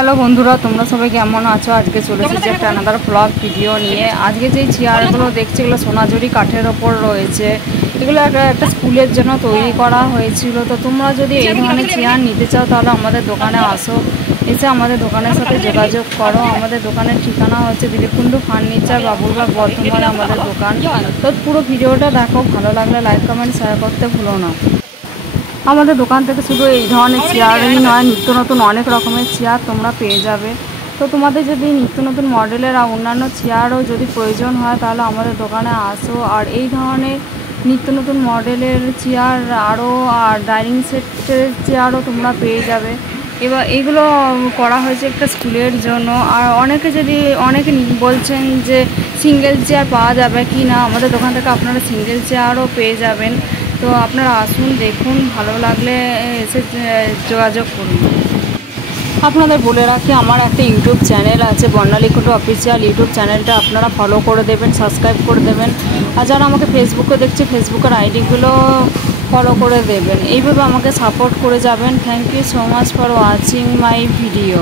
Hello বন্ধুরা, তোমরা সবাই কেমন আছো? আজকে চলে এসেছি একটা আনাদার ব্লগ ভিডিও নিয়ে। আজকে যেই চেয়ারগুলো দেখছি এগুলো সোনাঝুরি কাঠের ওপর রয়েছে। এগুলো একটা স্কুলের জন্য তৈরি করা হয়েছিল। তো তোমরা যদি এই ধরনের চেয়ার নিতে চাও তাহলে আমাদের দোকানে আসো, এসে আমাদের দোকানের সাথে যোগাযোগ করো। আমাদের দোকানের ঠিকানা হচ্ছে দিলীপকুণ্ডু ফার্নিচার, বাবুরবাগ, বর্ধমানে আমাদের দোকান। তো পুরো ভিডিওটা দেখো, ভালো লাগলে লাইক কমেন্ট শেয়ার করতে ভুলো না। আমাদের দোকান থেকে শুধু এই ধরনের চেয়ারই নয়, নিত্য নতুন অনেক রকমের চেয়ার তোমরা পেয়ে যাবে। তো তোমাদের যদি নিত্য নতুন মডেলের আর অন্যান্য চেয়ারও যদি প্রয়োজন হয় তাহলে আমাদের দোকানে আসো। আর এই ধরনের নিত্য নতুন মডেলের চেয়ার আরও আর ডাইনিং সেটের চেয়ারও তোমরা পেয়ে যাবে। এবার এগুলো করা হয়েছে একটা স্কুলের জন্য। আর অনেকে বলছেন যে সিঙ্গেল চেয়ার পাওয়া যাবে কি না, আমাদের দোকান থেকে আপনারা সিঙ্গেল চেয়ারও পেয়ে যাবেন। তো আপনারা আসুন, দেখুন, ভালো লাগলে এসে যোগাযোগ করুন। আপনাদের বলে রাখি, আমার একটা ইউটিউব চ্যানেল আছে, বর্ণালী কুণ্ডু অফিসিয়াল। ইউটিউব চ্যানেলটা আপনারা ফলো করে দেবেন, সাবস্ক্রাইব করে দেবেন। আর যারা আমাকে ফেসবুকে দেখছে, ফেসবুকের আইডিগুলো ফলো করে দেবেন। এইভাবে আমাকে সাপোর্ট করে যাবেন। Thank you so much for watching my video.